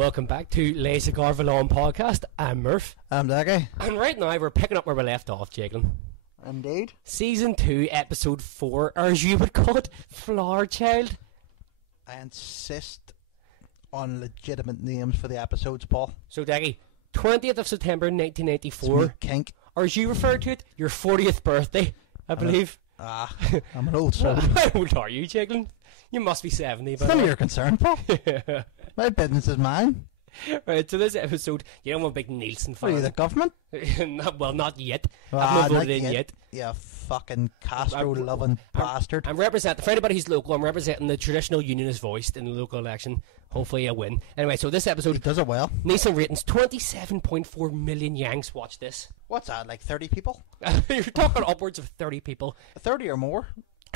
Welcome back to Le Cigare Volant podcast. I'm Murph. I'm Daphne. And right now we're picking up where we left off, Jacqueline. Indeed. Season 2, episode 4, or as you would call it, Flower Child. I insist on legitimate names for the episodes, Paul. So, Daggy, 20th of September 1994. It's me kink. Or as you refer to it, your 40th birthday, I believe. I'm an old soul. How old are you, Jacqueline? You must be 70 by It's none now. of your concern, Paul. My business is mine. Right, so this episode, you know I'm a big Nielsen fan. What are you, the government? Not yet. I've not voted in yet. You fucking Castro-loving bastard. I'm representing, for anybody who's local, I'm representing the traditional unionist voice in the local election. Hopefully I win. Anyway, so this He episode, does it well. Nielsen ratings, 27.4 million Yanks watch this. What's that, like 30 people? You're talking upwards of 30 people. 30 or more?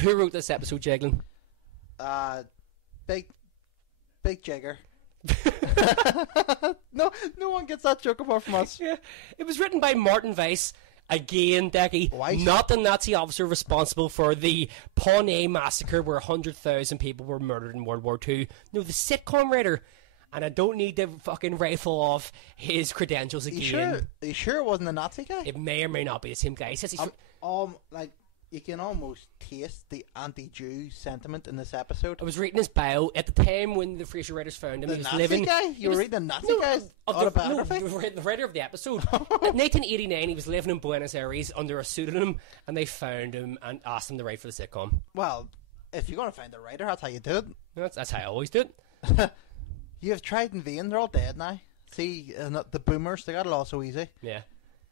Who wrote this episode, Jacqueline? Big Jagger. No one gets that joke apart from us. Yeah, it was written by Martin Weiss. Again, Decky, Weiss? not the Nazi officer responsible for the Pawnee massacre where 100,000 people were murdered in World War II. No, the sitcom writer. And I don't need to fucking rifle off his credentials again. Are you sure it wasn't a Nazi guy? It may or may not be the same guy. He says he's Like, you can almost taste the anti-Jew sentiment in this episode. I was reading his bio at the time when the Frasier writers found him. The He was Nazi living. guy? You were reading the Nazi guy's autobiography? The writer of the episode. In 1989, he was living in Buenos Aires under a pseudonym, and they found him and asked him to write for the sitcom. Well, if you're going to find the writer, that's how you do it. That's how I always do it. You have tried in vain. They're all dead now. See, the boomers, they got it all so easy. Yeah.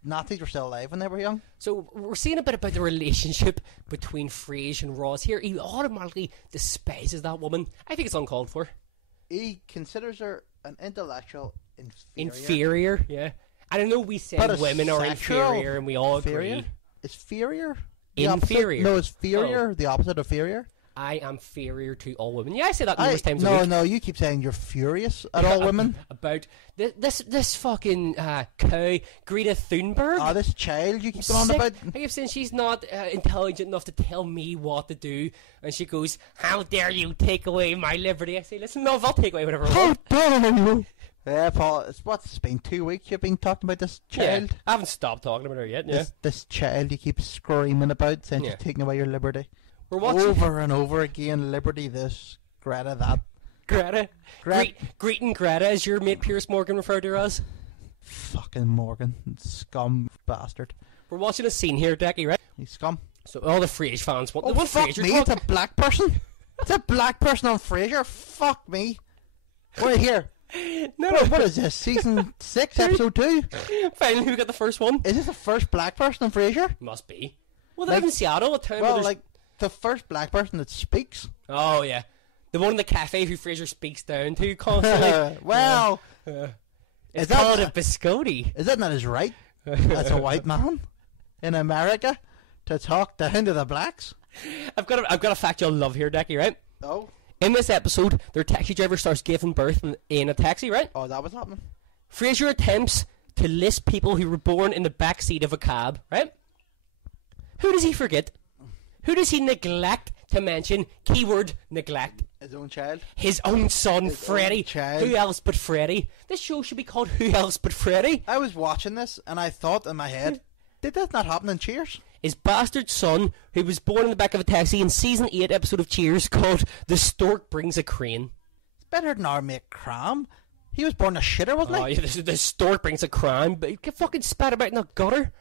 Nazis were still alive when they were young. So we're seeing a bit about the relationship between Fraj and Ross here. He automatically despises that woman. I think it's uncalled for. He considers her an intellectual Inferior, yeah. And I know we say women are inferior, and we all agree. Is inferior? Inferior. No, it's inferior. The opposite of inferior. I am inferior to all women. Yeah, I say that numerous times a week. No, you keep saying you're furious at all women. About this fucking cow, Greta Thunberg. This child you keep on about. I keep saying she's not intelligent enough to tell me what to do. And she goes, "How dare you take away my liberty?" I say, "Listen, love, I'll take away whatever I want." How dare you? Yeah, Paul, it's been 2 weeks you've been talking about this child. Yeah, I haven't stopped talking about her yet, yeah. This child you keep screaming about, saying she's taking away your liberty. We're watching over and over again, liberty this, Greta that. Greta. Greeting Greta, as your mate Piers Morgan referred to her as. Fucking Morgan, scum bastard. We're watching a scene here, Decky, right? He's scum. So all the Frasier fans want... fuck me, it's a black person. It's a black person on Frasier. Fuck me. Wait here. No. What is this? Season 6, episode 2? Finally, we got the first one. Is this the first black person on Frasier? Must be. Well, they live in Seattle, a town where there's... the first black person that speaks. Oh, yeah. The one in the cafe who Frasier speaks down to constantly. It's called a biscotti. Is that not his right as a white man in America to talk down to the blacks? I've got a fact you'll love here, Decky, right? Oh. In this episode, their taxi driver starts giving birth in a taxi, right? Oh, that was happening. Frasier attempts to list people who were born in the back seat of a cab, right? Who does he forget? Who does he neglect to mention? Keyword, neglect. His own child. His own son, Freddie. Who else but Freddie? This show should be called Who Else But Freddie. I was watching this and I thought in my head, did that not happen in Cheers? His bastard son, who was born in the back of a taxi in season 8 episode of Cheers called The Stork Brings a Crane. It's better than our mate Cram. He was born a shitter, wasn't he? Oh, yeah, the Stork Brings a Crane, but he can fucking spat about in the gutter.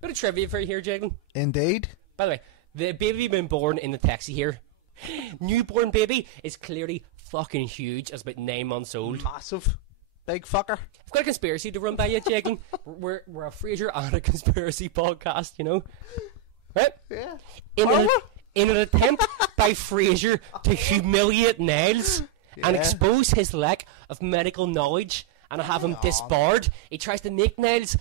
Bit of trivia for you here, Jacqueline. Indeed. By the way, the baby being born in the taxi here, newborn baby, is clearly fucking huge. It's about 9 months old. Massive. Big fucker. I've got a conspiracy to run by you, Jacqueline. we're a Frasier and a conspiracy podcast, you know? Right? Yeah. In an attempt by Frasier to humiliate Niles and expose his lack of medical knowledge and have him disbarred, he tries to make Niles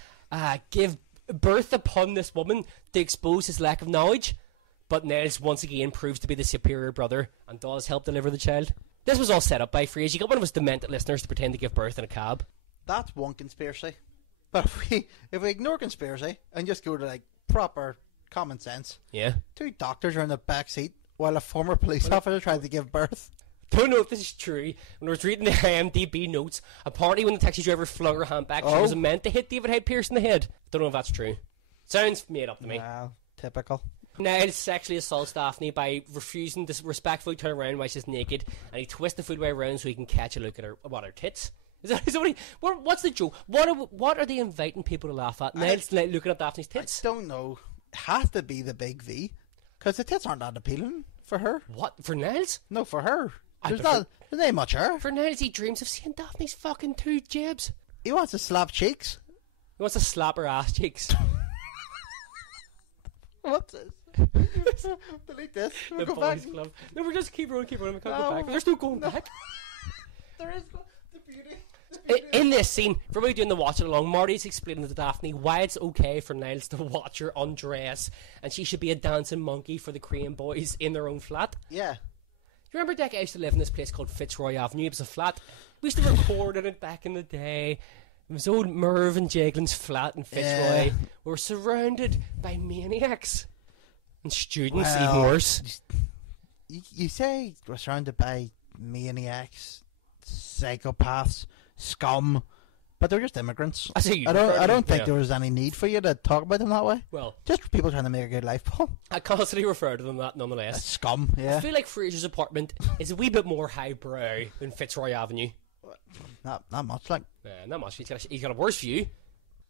give birth upon this woman to expose his lack of knowledge. But Niles once again proves to be the superior brother and does help deliver the child. This was all set up by Frasier. You got one of his demented listeners to pretend to give birth in a cab. That's one conspiracy. But if we ignore conspiracy and just go to like proper common sense, 2 doctors are in the back seat while a former police officer tried to give birth. Don't know if this is true. When I was reading the IMDb notes, apparently when the taxi driver flung her hand back, she wasn't meant to hit David Hyde Pierce in the head. Don't know if that's true. Sounds made up to me. Wow, typical. Niles sexually assaults Daphne by refusing to respectfully turn around while she's naked, and he twists the food way around so he can catch a look at her tits. Is that what's the joke? What are they inviting people to laugh at? Niles looking at Daphne's tits? I don't know. It has to be the big V, because the tits aren't that appealing for her. What, for Niles? No, for her. There's not much her. For Niles, he dreams of seeing Daphne's fucking two jabs. He wants to slap cheeks. He wants to slap her ass cheeks. What's this? Delete this. The go boys back. club. No, we're just keep rolling. We can't go back. There's no going back. There is the beauty. In this scene, for everybody doing the watching along, Marty's explaining to Daphne why it's okay for Niles to watch her undress, and she should be a dancing monkey for the Crane boys in their own flat. Yeah. You remember, Dick, I used to live in this place called Fitzroy Avenue. It was a flat. We used to record in it back in the day. It was old Merv and Jaglin's flat in Fitzroy. Yeah. We were surrounded by maniacs and students, Well, even worse. You say we're surrounded by maniacs, psychopaths, scum, but they're just immigrants. I don't think there was any need for you to talk about them that way. Well, just people trying to make a good life, Paul. I constantly refer to them that nonetheless. Scum, yeah. I feel like Frasier's apartment is a wee bit more highbrow than Fitzroy Avenue. Not much, like. Not much. He's got a worse view.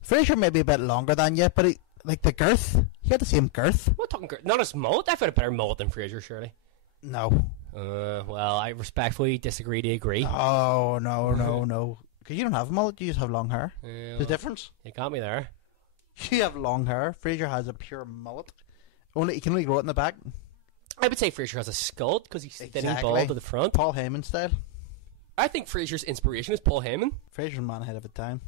Frasier may be a bit longer than you, but like the girth, he had the same girth. What talking girth? Not as mullet. I've had a better mullet than Frasier, surely. No. Well, I respectfully disagree to agree. Oh, no. Because you don't have a mullet, you just have long hair. Well, the difference? You got me there. You have long hair. Frasier has a pure mullet. He can only grow it in the back. I would say Frasier has a skull because he's thin and bald to the front. Paul Heyman style. I think Frasier's inspiration is Paul Heyman. Frasier's a man ahead of his time.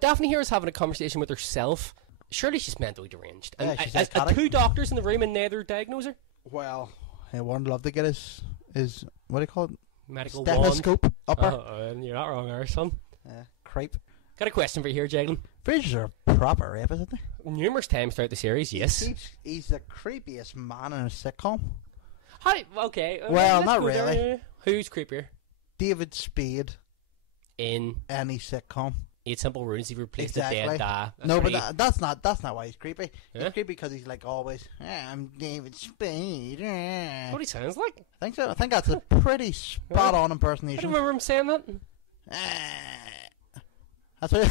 Daphne here is having a conversation with herself. Surely she's mentally deranged. And she's two doctors in the room and neither diagnose her. Well, one would love to get his what do you call it? Medical stethoscope upper. You're not wrong there, son. Creep. Got a question for you here, Jaglan. Frasier's a proper rape, isn't he? Numerous times throughout the series, yes. He's the creepiest man in a sitcom. Okay. Well, let's not go really. there. Who's creepier? David Spade In any sitcom. 8 Simple Rules, he replaced Exactly. the dead Da. No, but that's not why he's creepy. Yeah? He's creepy because he's like always, I'm David Spade. That's what he sounds like. I think so. I think that's a pretty spot on I impersonation. don't remember him saying that. That's what.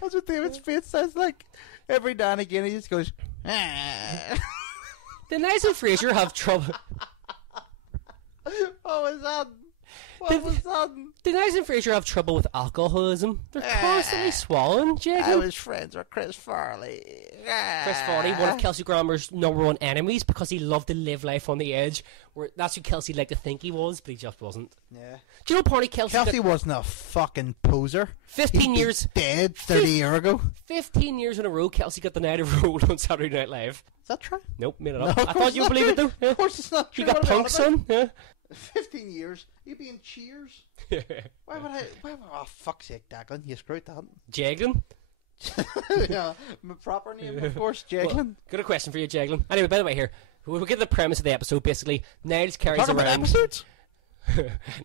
That's what David Spade says. Like every now and again, he just goes. The Niles and Frasier have trouble. What was that? What was that? The Niles and Frasier have trouble with alcoholism. They're constantly swallowing, Jaglan. I was friends with Chris Farley. Chris Farley, one of Kelsey Grammer's #1 enemies, because he loved to live life on the edge. That's who Kelsey liked to think he was, but he just wasn't. Yeah. Do you know, apparently Kelsey wasn't a fucking poser. 15 years dead 30 years ago. 15 years in a row, Kelsey got the night of role on Saturday Night Live. Is that true? Nope, made it up. No, I thought you would believe it though. Of course it's not true. You got punked, son. Yeah. 15 years. You'd be in Cheers. Why would oh, fuck's sake, Declan. You screwed that. Jaglan? Yeah, my proper name, of course, Jaglan. Well, got a question for you, Jaglan. Anyway, by the way, here, we'll get the premise of the episode. Basically, Niles carries around episodes?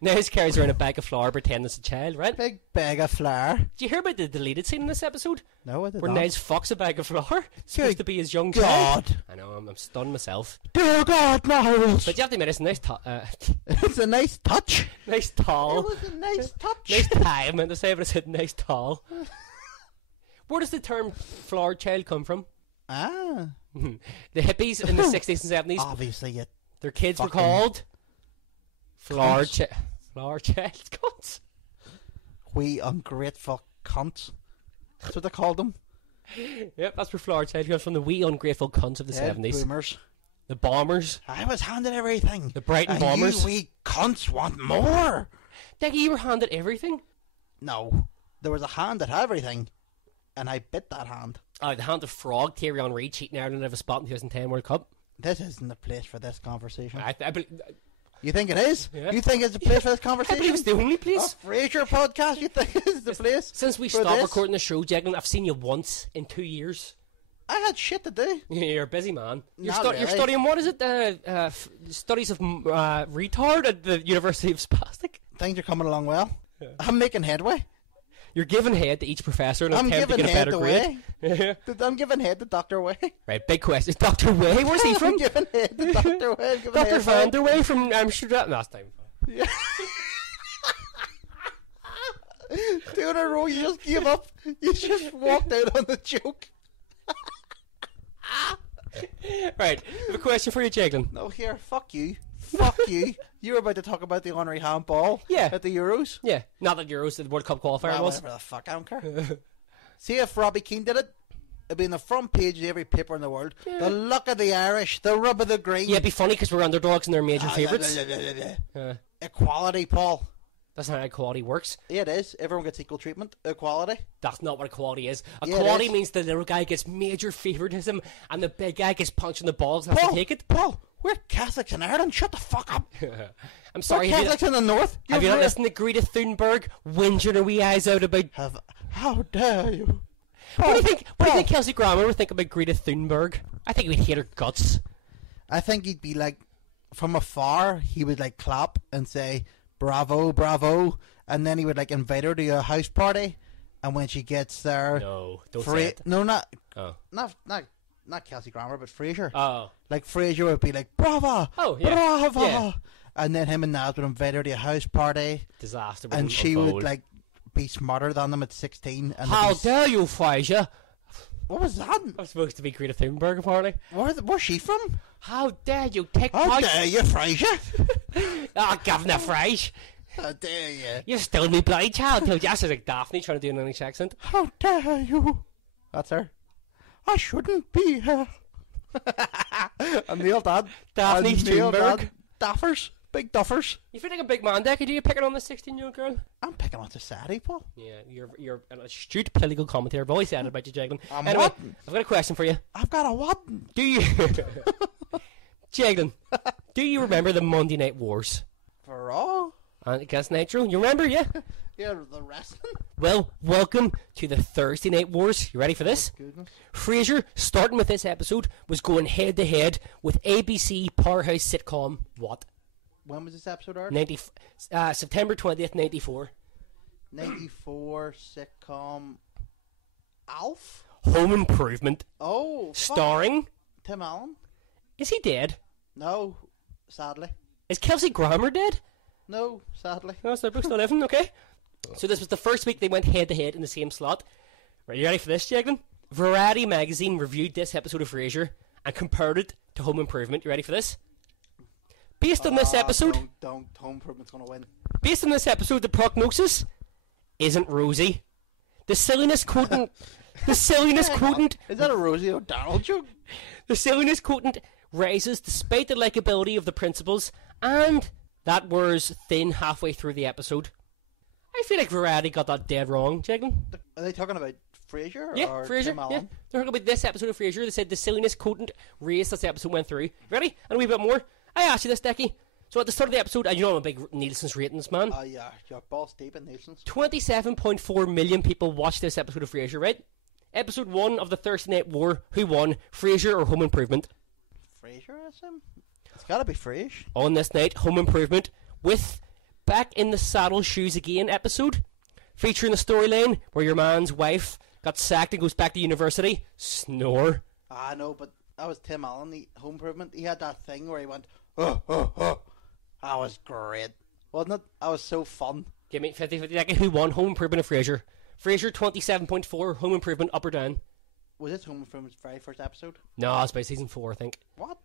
Niles carries around a bag of flour pretending it's a child, right? Big bag of flour. Did you hear about the deleted scene in this episode? No, I did Where not. Niles fucks a bag of flour. It's supposed to be his young God. child. I know, I'm stunned myself. Dear God, Niles. But you have to admit, it's a nice it's a nice touch. Nice tall. It was a nice touch. Nice tie, I meant to say, but I said nice tall. Where does the term flower child come from? Ah. The hippies in the 60s and 70s, Obviously, their kids were fucking called flower cunts. child cunts. We ungrateful cunts. That's what they called them. Yep, that's where flower child comes from. The wee ungrateful cunts of the 70s. Boomers. The bombers. I was handed everything. The Brighton and bombers. You wee cunts want more. Deggy, you were handed everything? No. There was a hand at everything. And I bit that hand. The hand of Frog, Thierry Henry cheating Ireland out of a spot in 2010 World Cup. This isn't the place for this conversation. I believe, You think it is? Yeah. You think it's the place for this I conversation? believe it's the only place. A Frasier podcast, you think is the place? Since we for stopped this? recording the show, Jaglan, I've seen you once in 2 years. I had shit to do. You're a busy man. You're, Not you're really. studying, what is it? Studies of retard at the University of Spastic? Things are coming along well. I'm making headway. You're giving head to each professor in an I'm attempt to giving get a head better away. grade. I'm giving head to Dr. Way. Right, big question. Dr. Way, where's he I'm from? giving head to Dr. Way. I'm giving Dr. head Van to- der Way from Amsterdam. Last time. Yeah. 2 in a row, you just gave up. You just walked out on the joke. Right, I have a question for you, Jacqueline. No, here, fuck you. Fuck you. You were about to talk about the honorary handball Yeah. at the Euros. Yeah, not that Euros, the World Cup qualifier Well, was. whatever the fuck, I don't care. See if Robbie Keane did it? It'd be in the front page of every paper in the world. The luck of the Irish, the rub of the green. Yeah, it'd be funny because we're underdogs and they're major favourites. Equality, Paul. That's not how equality works. Yeah, it is. Everyone gets equal treatment. Equality. That's not what equality is. Yeah, it Equality is. means the little guy gets major favoritism and the big guy gets punched in the balls and has to take it. Paul, we're Catholics in Ireland. Shut the fuck up. I'm sorry, We're Catholics in the north. have you You've not re- listened to Greta Thunberg whinging her wee eyes out about... How dare you? What do you think? What do you Paul. think Kelsey Grammer would think about Greta Thunberg? I think he would hate her guts. I think he'd be like, from afar, he would like clap and say, bravo, bravo. And then he would like invite her to a house party. And when she gets there... No, don't say it. No, not Kelsey Grammer, but Frasier. Oh. Like Frasier would be like, brava, Oh, yeah. brava. Yeah. And then him and Niles would invite her to a house party. Disaster. And wouldn't she unfold. would like be smarter than them at 16. And How they'd be dare you, Frasier? What was that? I'm supposed to be Greta Thunberg, apparently. Where's she from? How dare you take How my... dare you, Frasier? Oh, Governor Fraj. How dare you? You stole me bloody childhood. Yes, it's like Daphne trying to do an English accent. How dare you? That's her. I shouldn't be here. I nailed that. Daphne I nailed Thunberg. that. Daffers. Big duffers. You feel like a big man, Decky? Do you picking on the 16-year-old girl? I'm picking on society, Paul. Yeah, you're an astute political commentator. I've always said it about you, Jacqueline. I'm Anyway, what? I've got a question for you. I've got a what? Do you... Jacqueline, do you remember the Monday Night Wars? For all? Against Nitro? You remember, yeah? Yeah, the wrestling. Well, welcome to the Thursday Night Wars. You ready for this? Goodness. Frasier, starting with this episode, was going head-to-head with ABC powerhouse sitcom What? When was this episode aired? September 20th, 94. 94 sitcom Alf? Home Improvement. Oh, fuck. Starring... Tim Allen? Is he dead? No, sadly. Is Kelsey Grammer dead? No, sadly. No, so they're both still living, okay. So this was the first week they went head-to-head in the same slot. Right, you ready for this, Jacqueline? Variety magazine reviewed this episode of Frasier and compared it to Home Improvement. You ready for this? Based on this episode... Don't. Home Improvement's gonna win. Based on this episode, the prognosis isn't rosy. The silliness quotient... The silliness quotient... Is that a Rosie O'Donnell joke? The silliness quotient rises despite the likability of the principals, and that wears thin halfway through the episode. I feel like Variety got that dead wrong, Jacqueline. Are they talking about Frasier Yeah, or Frasier. Tim Yeah, Allen? they're talking about this episode of Frasier. They said the silliness quotient raised as the episode went through. Ready? And a wee bit more. I asked you this, Decky. So at the start of the episode, and you know I'm a big Nielsen's ratings man. Yeah, you're balls deep in Nielsen's. 27.4 million people watched this episode of Frasier, right? Episode 1 of the Thursday Night War. Who won? Frasier or Home Improvement? Frasier, is him? It's gotta be Frasier. On this night, Home Improvement with Back in the Saddle Shoes Again episode, featuring the storyline where your man's wife got sacked and goes back to university. Snore. I know, but that was Tim Allen, the Home Improvement. He had that thing where he went, oh, oh, oh. That was great. Wasn't it? That was so fun. Give me 50-50 second. Who won? Home Improvement or Frasier? Frasier 27.4. Home Improvement up or down? Was this Home Improvement's very first episode? No, it's by season 4, I think. What?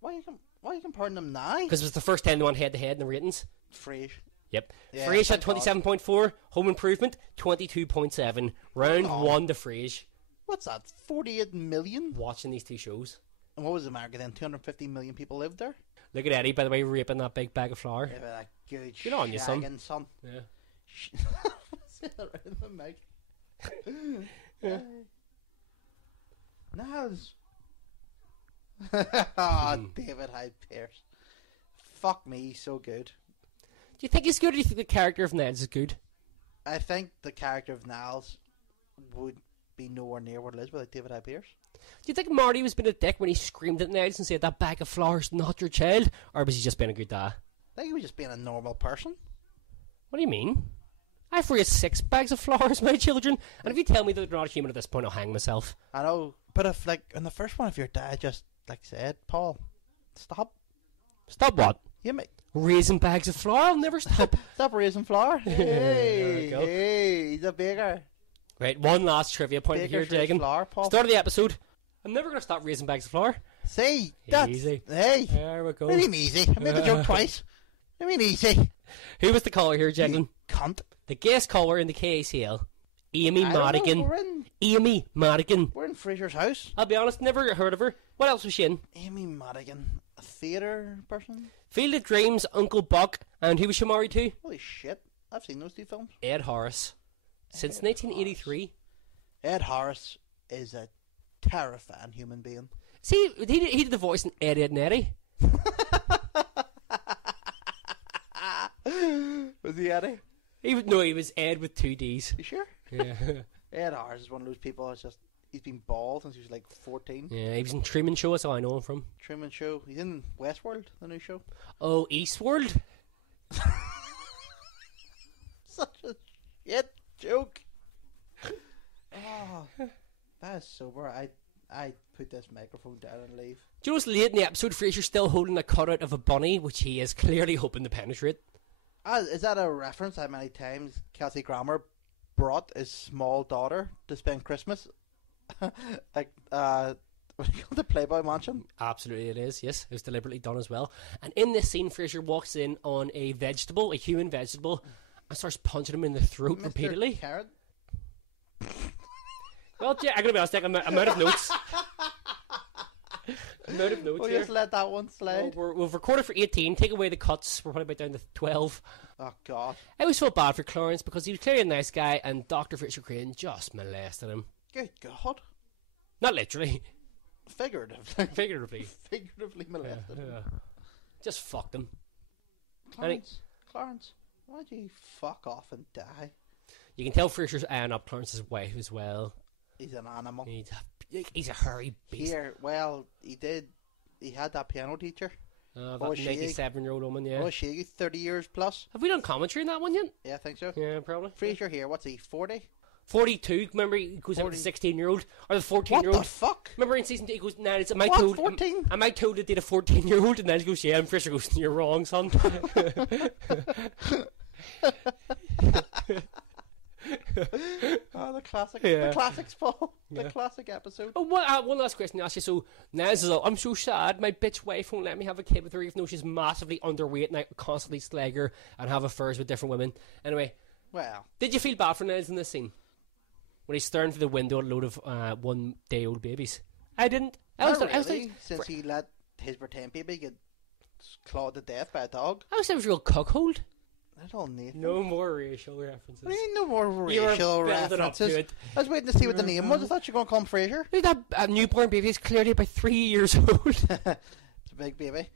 Why are you comparing them now? Because it was the first time they went head to head in the ratings. Frasier. Yep. Yeah, Frasier thank had 27.4. Home Improvement 22.7. Round Oh. 1 to Frasier. What's that? 48 million? Watching these two shows. And what was America then? 250 million people lived there? Look at Eddie, by the way, raping that big bag of flour. Yeah, but that good Good on you, son. shagging, son. Yeah. Say that right in the mic. Niles. David Hyde Pierce. Fuck me, he's so good. Do you think he's good, or do you think the character of Niles is good? I think the character of Niles would be nowhere near what it is without David I. Pierce. Do you think Marty was being a dick when he screamed at Niles and said that bag of flowers not your child, or was he just being a good dad? I think he was just being a normal person. What do you mean? I've raised 6 bags of flowers, my children, and if you tell me that they're not human at this point, I'll hang myself. I know, but if, like, in the first one, if your dad just, like, said, Paul, stop. Stop what? You make Raising bags of flour? I'll never stop. Stop raising flour. Hey, There we go. hey, he's a baker. Right, one last trivia point here, Jagan. Flour, Paul. Start of the episode. I'm never going to stop raising bags of flour. See, that's... Easy. Hey, There we go. I mean easy. I made the joke twice. I mean easy. Who was the caller here, Jagan? You cunt. The guest caller in the KACL. Amy I don't know, Madigan. Amy Madigan. We're in Frasier's house. I'll be honest, never heard of her. What else was she in? Amy Madigan, a theatre person? Field of Dreams, Uncle Buck, and who was she married to? Holy shit, I've seen those 2 films. Ed Harris. Since Ed 1983. Ed Harris is a terrifying human being. See, he did the voice in Ed, Ed and Eddie. Was he Eddie? He was Ed with 2 D's. You sure? Yeah. Ed Harris is one of those people that's just, he's been bald since he was like 14. Yeah, he was in Truman Show, that's how I know him from. Truman Show. He's in Westworld, the new show. Oh, Eastworld? Such a shit joke. Oh, that is sober. I put this microphone down and leave. Do you know what's late in the episode? Frasier's still holding a cutout of a bunny, which he is clearly hoping to penetrate. Is that a reference how many times Kelsey Grammer brought his small daughter to spend Christmas? Like, what do you call the Playboy Mansion? Absolutely it is, yes. It was deliberately done as well. And in this scene, Frasier walks in on a vegetable, a human vegetable, and starts punching him in the throat Mr. repeatedly. Carrot? Well, yeah, I'm going to be honest, I'm out of notes. I'm out of notes We'll here. just let that one slide. Well, we've recorded for 18, take away the cuts, we're probably about down to 12. Oh, God. I always felt bad for Clarence because he was clearly a nice guy and Dr. Frasier Crane just molested him. Good God. Not literally. Figuratively. Figuratively. Figuratively molested. Yeah. Just fucked him. Clarence, why'd you fuck off and die? You can tell Frasier's eyeing up Clarence's wife as well. He's an animal. He's a hairy beast. Here, well, he had that piano teacher. That was she? 97-year-old woman, yeah. What was she, 30 years plus? Have we done commentary on that one yet? Yeah, I think so. Yeah, probably. Frasier here, what's he, 40? 42, remember he goes out with the 16-year-old? Or the 14-year-old? What the fuck? Remember in season 2 he goes, nah, it's, am What, 14? Am I told to date a 14-year-old? And then he goes, yeah, and Frasier goes, you're wrong, son. Oh, the classic. Yeah. The classics, Paul. Yeah. The classic episode. Oh, one last question to ask you. So, Niles is all, I'm so sad. My bitch wife won't let me have a kid with her, even though she's massively underweight and I constantly slag her and have affairs with different women. Anyway, Well, did you feel bad for Niles in this scene? When he's staring through the window at a load of 1-day-old babies? I didn't. I not was really, since he let his pretend baby get clawed to death by a dog. I was a real cuckold. I don't need No more racial references. What do you mean no more You were racial building up to references? it. I was waiting to see what the name was. I thought you were going to call him Frasier. Look at that newborn baby is clearly about 3 years old. It's a big baby.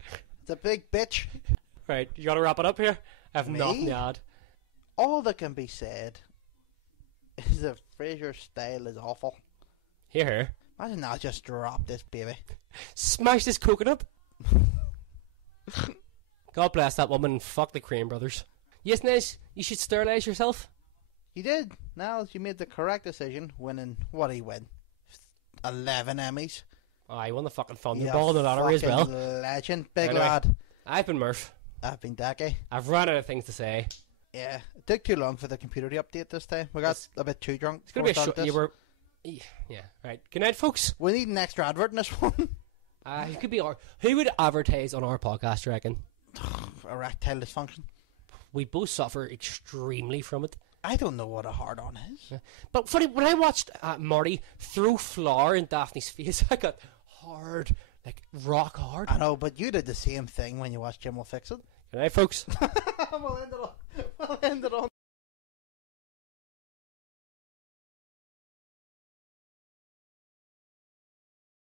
It's a big bitch. Right, you got to wrap it up here. I have Me? nothing to add. All that can be said is that Frasier's style is awful. Here. Imagine now just drop this baby. Smash this coconut. God bless that woman and fuck the Crane brothers. Yes, Niles, you should sterilize yourself. You did. Now you made the correct decision, winning. What did he win? 11 Emmys. Oh, I won the fucking You Thunderball in the lottery as well. Legend, big Anyway. lad. I've been Murph. I've been Ducky. I've run out of things to say. Yeah, it took too long for the computer to update this time. We got a bit too drunk. It's going to be a before we short... started You this. were... Yeah, right. Good night, folks. We need an extra advert in this one. Who could be our... Who would advertise on our podcast, you reckon? Erectile dysfunction. We both suffer extremely from it. I don't know what a hard-on is. But funny, when I watched Marty throw flour in Daphne's face, I got hard, like rock hard. I know, but you did the same thing when you watched Jim Will Fix It. Good night, folks. We'll end it on